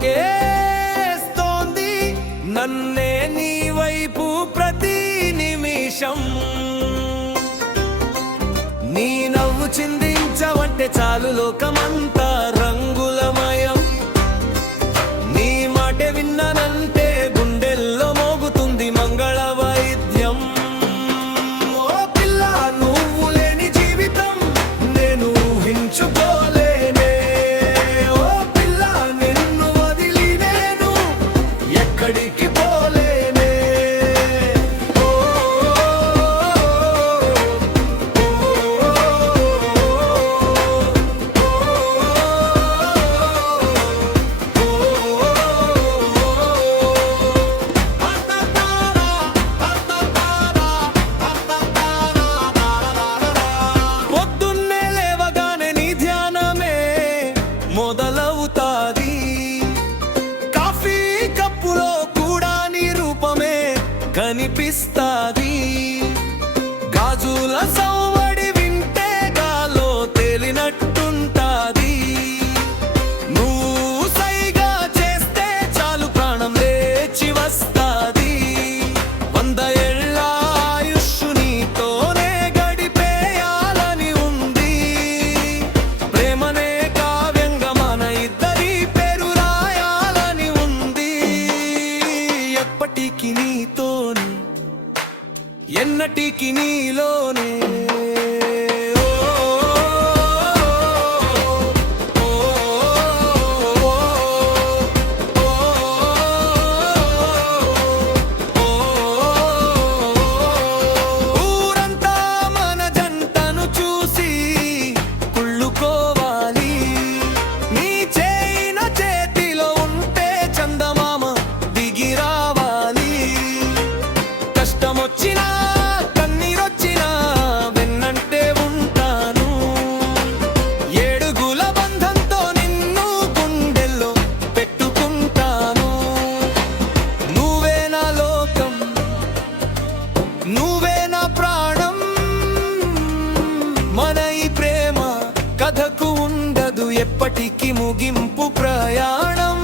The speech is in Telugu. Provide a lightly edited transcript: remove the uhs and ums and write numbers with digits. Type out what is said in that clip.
లాగేస్తోంది నన్నే నీ వైపు ప్రతి నిమిషం. నీ నవ్వు చిందించవంటే చాలు లోకమంతా రంగులమయం. నీ మాట విన్నానంటే గుండెల్లో మోగుతుంది మంగళ వైద్యం. ఓ పిల్ల నువ్వు లేని జీవితం నేను ఊహించుకోలేనే. ఓ పిల్ల నిన్ను వదిలి నేను ఎక్కడికి పోలేనే. పొద్దున్నే లేవగానే నీ ధ్యానమే మొదలవుతాది. కాఫీ కప్పులో కూడా నీ రూపమే కనిపిస్తాది. గాజుల సవ్వడి వింటే గాలో తేలినట్టుంటాది. నువ్వు సైగా చేస్తే చాలు ప్రాణం లేచి వస్తాది. 100 ఏళ్ల ఆయుష్షు నీతోనే గడిపేయాలని ఉంది. ప్రేమనే కావ్యంగా మన ఇద్దరి పేరు రాయాలని ఉంది. ఎప్పటికీ నీతోనే ఎన్నటికి నీలోనే. ఊరంతా మన జంటను చూసి కుళ్ళుకోవాలి. నీ చేయిన చేతిలో ఉంటే చందమామ దిగి రావాలి. కష్టమొచ్చినా కన్నీరొచ్చినా వెన్నంటే ఉంటాను. ఏడుగుల బంధంతో నిన్ను గుండెల్లో పెట్టుకుంటాను. నువ్వే నా లోకం నువ్వే నా ప్రాణం. మన ఈ ప్రేమ కథకు ఉండదు ఎప్పటికీ ముగింపు ప్రయాణం.